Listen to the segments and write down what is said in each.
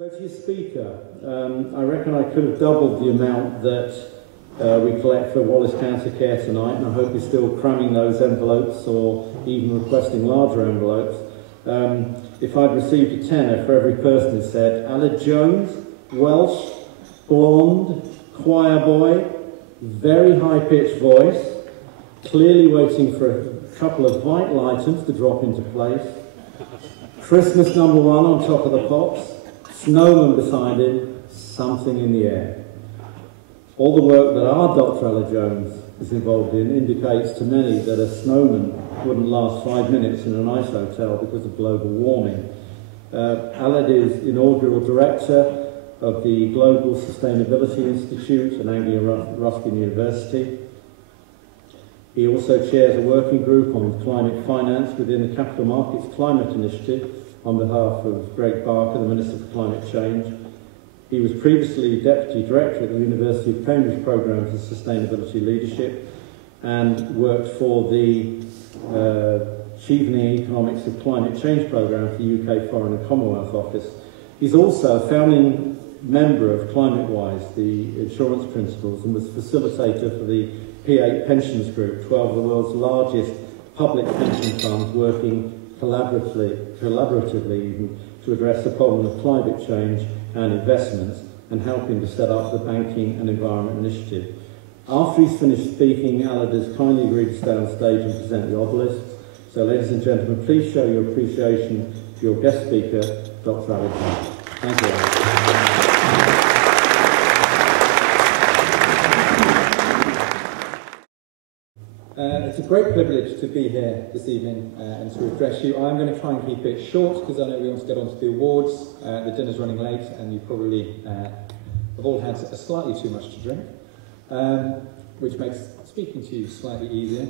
So to your speaker, I reckon I could have doubled the amount that we collect for Wallace Cancer Care tonight, and I hope you're still cramming those envelopes or even requesting larger envelopes. If I'd received a tenner for every person who said, Aled Jones, Welsh, blonde, choir boy, very high-pitched voice, clearly waiting for a couple of vital items to drop into place, Christmas #1 on top of the pops, snowman beside him, something in the air. All the work that our Dr. Aled Jones is involved in indicates to many that a snowman wouldn't last 5 minutes in an ice hotel because of global warming. Aled is inaugural director of the Global Sustainability Institute at Anglia Ruskin University. He also chairs a working group on climate finance within the Capital Markets Climate Initiative on behalf of Greg Barker, the Minister for Climate Change. He was previously Deputy Director at the University of Cambridge Programme for Sustainability Leadership and worked for the Chevening Economics of Climate Change Programme for the UK Foreign and Commonwealth Office. He's also a founding member of ClimateWise, the insurance principles, and was facilitator for the P8 Pensions Group, 12 of the world's largest public pension funds working collaboratively even, to address the problem of climate change and investments, and helping to set up the Banking and Environment Initiative. After he's finished speaking, Aled has kindly agreed to stay on stage and present the obelisks. So ladies and gentlemen, please show your appreciation to your guest speaker, Dr. Aled Jones. Thank you. It's a great privilege to be here this evening and to address you. I'm going to try and keep it short because I know we want to get on to the awards. The dinner's running late and you probably have all had slightly too much to drink, which makes speaking to you slightly easier.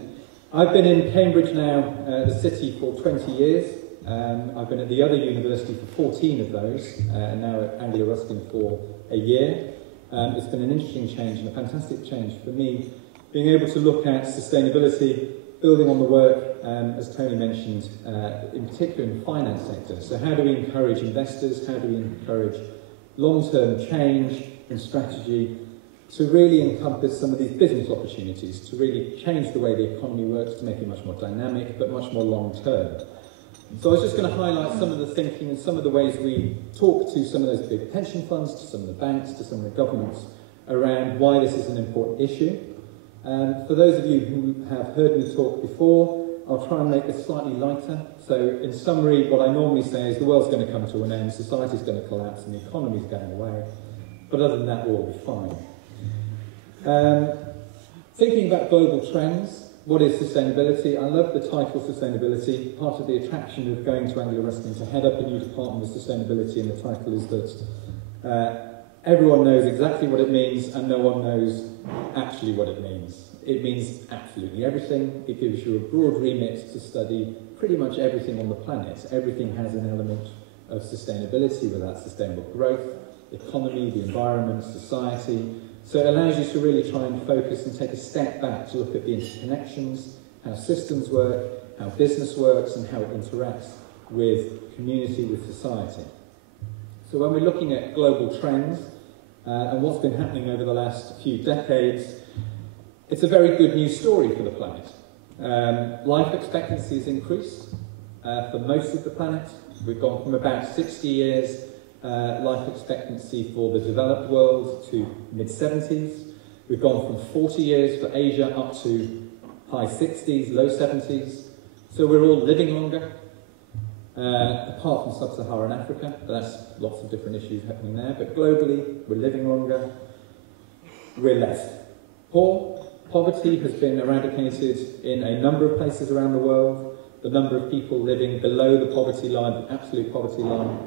I've been in Cambridge now, the city, for 20 years. I've been at the other university for 14 of those, and now at Anglia Ruskin for a year. It's been an interesting change and a fantastic change for me, being able to look at sustainability, building on the work, as Tony mentioned, in particular in the finance sector. So how do we encourage investors, how do we encourage long-term change and strategy to really encompass some of these business opportunities, to really change the way the economy works, to make it much more dynamic, but much more long-term. So I was just going to highlight some of the thinking and some of the ways we talk to some of those big pension funds, to some of the banks, to some of the governments, around why this is an important issue. For those of you who have heard me talk before, I'll try and make this slightly lighter. So in summary, what I normally say is the world's going to come to an end, society's going to collapse and the economy's going away. But other than that, we'll all be fine. Thinking about global trends, what is sustainability? I love the title sustainability. Part of the attraction of going to Anglia Ruskin to head up a new department of sustainability, and the title is that everyone knows exactly what it means and no one knows actually what it means. It means absolutely everything. It gives you a broad remit to study pretty much everything on the planet. Everything has an element of sustainability, whether that's sustainable growth, economy, the environment, society. So it allows you to really try and focus and take a step back to look at the interconnections, how systems work, how business works, and how it interacts with community, with society. So when we're looking at global trends and what's been happening over the last few decades, it's a very good news story for the planet. Life expectancy has increased for most of the planet. We've gone from about 60 years life expectancy for the developed world to mid-70s. We've gone from 40 years for Asia up to high 60s, low 70s. So we're all living longer. Apart from sub-Saharan Africa, but that's lots of different issues happening there. But globally, we're living longer, we're less poor. Poverty has been eradicated in a number of places around the world. The number of people living below the poverty line, the absolute poverty line,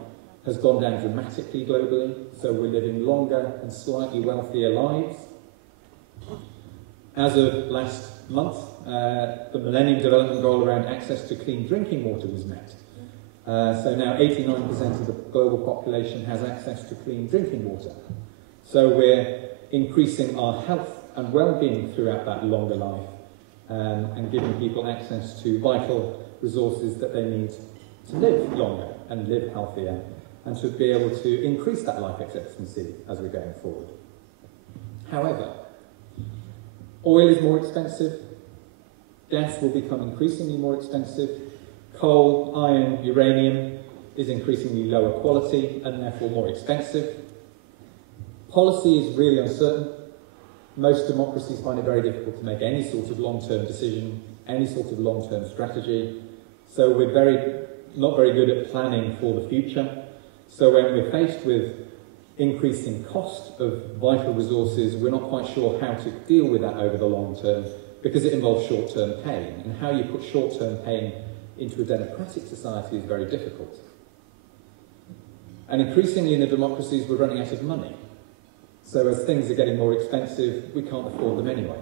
has gone down dramatically globally. So we're living longer and slightly wealthier lives. As of last month, the Millennium Development Goal around access to clean drinking water was met. So now 89% of the global population has access to clean drinking water. So we're increasing our health and well-being throughout that longer life and giving people access to vital resources that they need to live longer and live healthier and to be able to increase that life expectancy as we're going forward. However, oil is more expensive, gas will become increasingly more expensive, coal, iron, uranium is increasingly lower quality and therefore more expensive. Policy is really uncertain. Most democracies find it very difficult to make any sort of long-term decision, any sort of long-term strategy. So we're not very good at planning for the future. So when we're faced with increasing cost of vital resources, we're not quite sure how to deal with that over the long term because it involves short-term pain. And how you put short-term pain into a democratic society is very difficult. And increasingly in the democracies, we're running out of money. So as things are getting more expensive, we can't afford them anyway.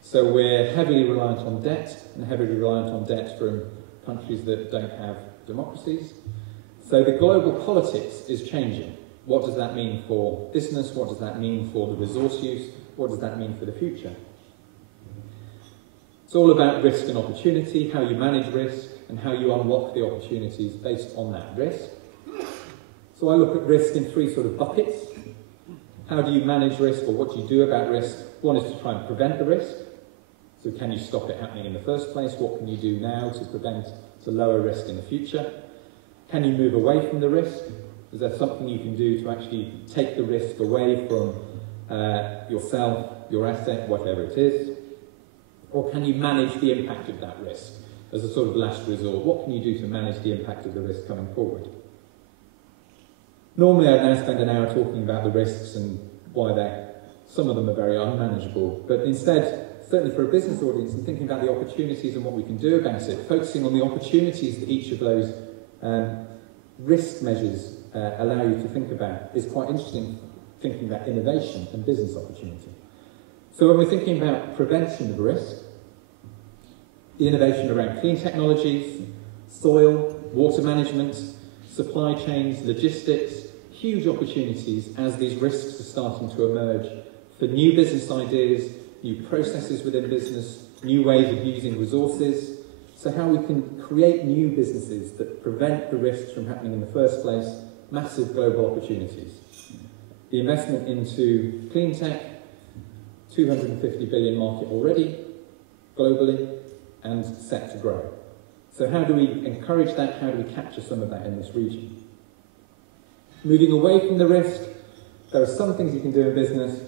So we're heavily reliant on debt, and heavily reliant on debt from countries that don't have democracies. So the global politics is changing. What does that mean for business? What does that mean for the resource use? What does that mean for the future? It's all about risk and opportunity, how you manage risk, and how you unlock the opportunities based on that risk. So I look at risk in three sort of buckets. How do you manage risk, or what do you do about risk? One is to try and prevent the risk. So can you stop it happening in the first place? What can you do now to lower risk in the future? Can you move away from the risk? Is there something you can do to actually take the risk away from yourself, your asset, whatever it is? Or can you manage the impact of that risk as a sort of last resort? What can you do to manage the impact of the risk coming forward? Normally I'd now spend an hour talking about the risks and why some of them are very unmanageable, but instead, certainly for a business audience, and thinking about the opportunities and what we can do about it, focusing on the opportunities that each of those risk measures allow you to think about is quite interesting, thinking about innovation and business opportunity. So when we're thinking about prevention of risk, the innovation around clean technologies, soil, water management, supply chains, logistics, huge opportunities as these risks are starting to emerge for new business ideas, new processes within business, new ways of using resources. So how we can create new businesses that prevent the risks from happening in the first place, massive global opportunities. The investment into clean tech, 250 billion market already, globally, and set to grow. So how do we encourage that? How do we capture some of that in this region? Moving away from the risk, there are some things you can do in business,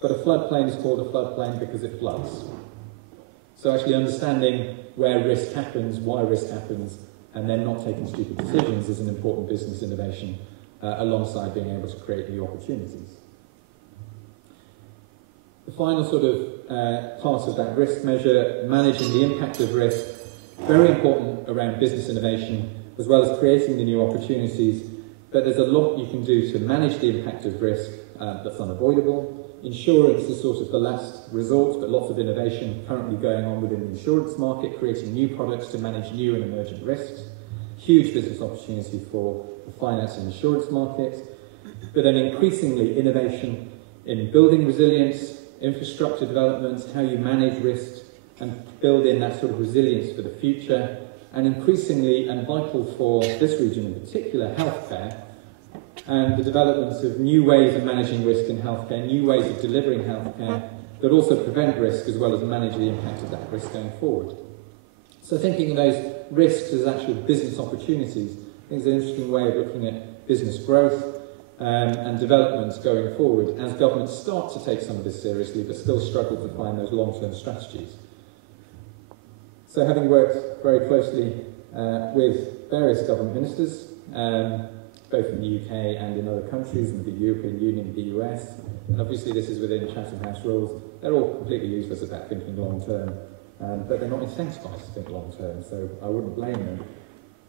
but a floodplain is called a floodplain because it floods. So actually understanding where risk happens, why risk happens, and then not taking stupid decisions is an important business innovation alongside being able to create new opportunities. The final sort of part of that risk measure, managing the impact of risk, very important around business innovation, as well as creating the new opportunities, but there's a lot you can do to manage the impact of risk that's unavoidable. Insurance is sort of the last resort, but lots of innovation currently going on within the insurance market, creating new products to manage new and emergent risks. Huge business opportunity for the finance and insurance market, but then increasingly innovation in building resilience, infrastructure development, how you manage risks and build in that sort of resilience for the future, and increasingly, and vital for this region in particular, healthcare, and the development of new ways of managing risk in healthcare, new ways of delivering healthcare that also prevent risk as well as manage the impact of that risk going forward. So thinking of those risks as actual business opportunities, I think is an interesting way of looking at business growth and development going forward as governments start to take some of this seriously but still struggle to find those long-term strategies. So having worked very closely with various government ministers, both in the UK and in other countries, in the European Union, the US, and obviously this is within Chatham House rules, they're all completely useless about thinking long-term, but they're not incentivised to think long-term, so I wouldn't blame them.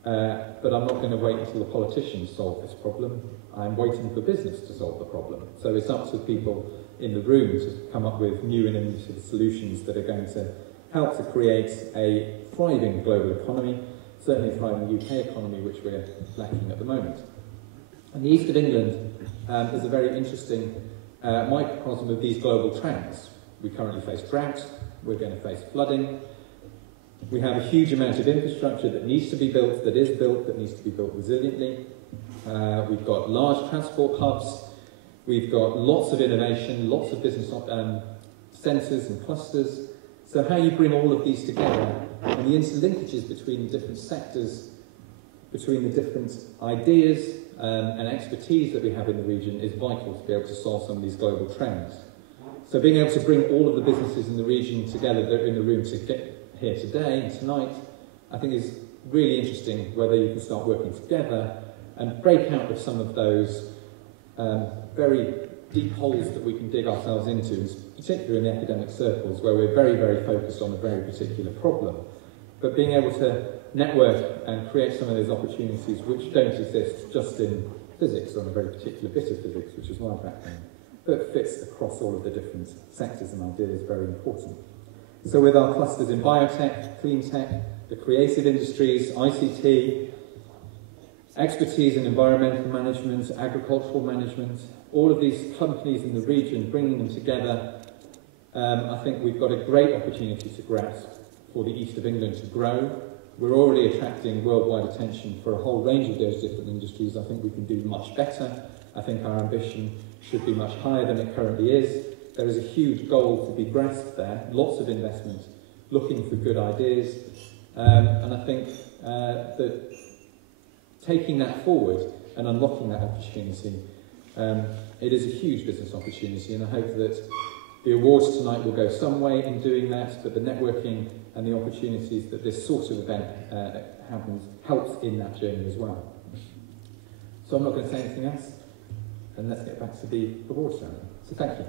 But I'm not going to wait until the politicians solve this problem. I'm waiting for business to solve the problem. So it's up to people in the room to come up with new and innovative solutions that are going to help to create a thriving global economy, certainly a thriving UK economy, which we're lacking at the moment. And the East of England is a very interesting microcosm of these global trends. We currently face drought, we're going to face flooding, we have a huge amount of infrastructure that needs to be built, that is built, that needs to be built resiliently. We've got large transport hubs. We've got lots of innovation, lots of business centres and clusters. So how you bring all of these together and the interlinkages between the different sectors, between the different ideas and expertise that we have in the region is vital to be able to solve some of these global trends. So being able to bring all of the businesses in the region together that are in the room to get here today and tonight, I think is really interesting, whether you can start working together and break out of some of those very deep holes that we can dig ourselves into, particularly in the academic circles, where we're very, very focused on a very particular problem. But being able to network and create some of those opportunities which don't exist just in physics or in a very particular bit of physics, which is my background, but fits across all of the different sectors and ideas is very important. So with our clusters in biotech, clean tech, the creative industries, ICT, expertise in environmental management, agricultural management, all of these companies in the region, bringing them together, I think we've got a great opportunity to grasp for the East of England to grow. We're already attracting worldwide attention for a whole range of those different industries. I think we can do much better. I think our ambition should be much higher than it currently is. There is a huge goal to be grasped there, lots of investment, looking for good ideas, and I think that taking that forward and unlocking that opportunity, it is a huge business opportunity, and I hope that the awards tonight will go some way in doing that, but the networking and the opportunities that this sort of event helps in that journey as well. So I'm not going to say anything else, and let's get back to the awards ceremony. So thank you.